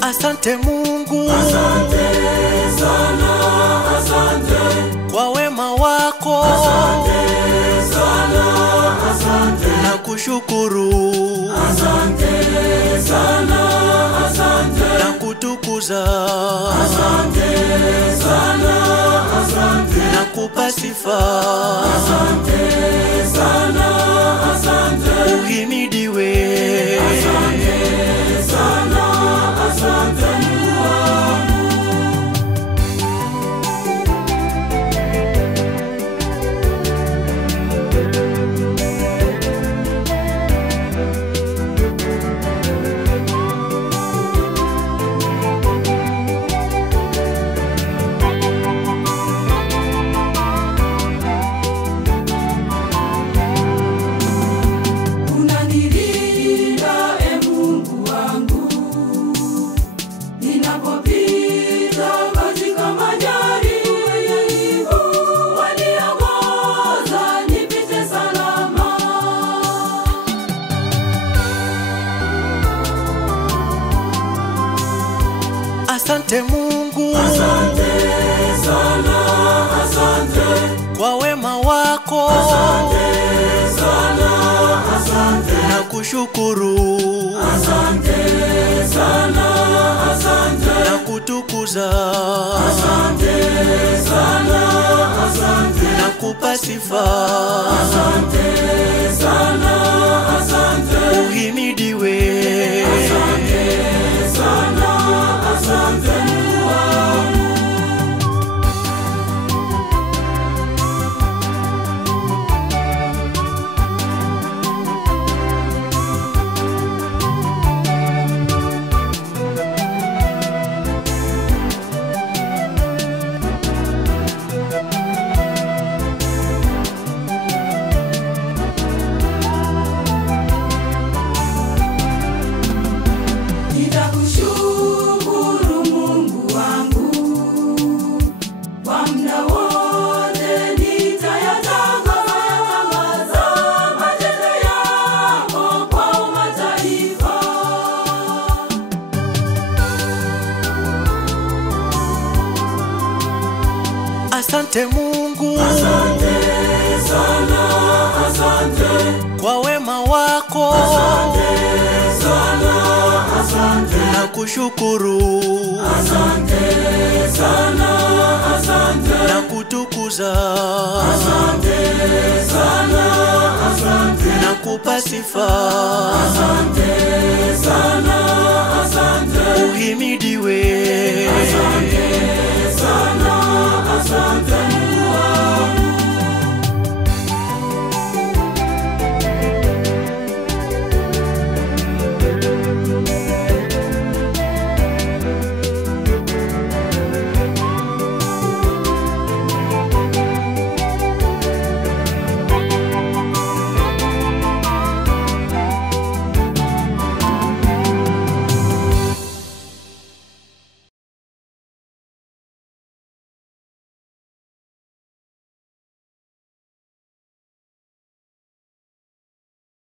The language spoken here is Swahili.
Asante Mungu, asante sana, asante kwa wema wako, asante sana, asante na kushukuru, asante sana, asante na kutukuza, asante sana, asante na kupa sifa, asante sana, asante uhimidiwe, asante sana, asante Asante Mungu, asante sana, asante kwa wema wako, asante sana, asante na kushukuru, asante sana, asante na kutukuza, asante sana, asante na kupa sifa, asante sana, asante uhimidiwe, asante sana, asante nitakushukuru Mungu wangu kwa muda wote, nitayatangaza matendo yako kwa mataifa. Asante Mungu, Asante sana, asante kwa wema wako, asante sana, asante na kushukuru, asante sana, asante na kutukuza, asante sana, asante na kupa sifa, asante sana, asante uhimidiwe,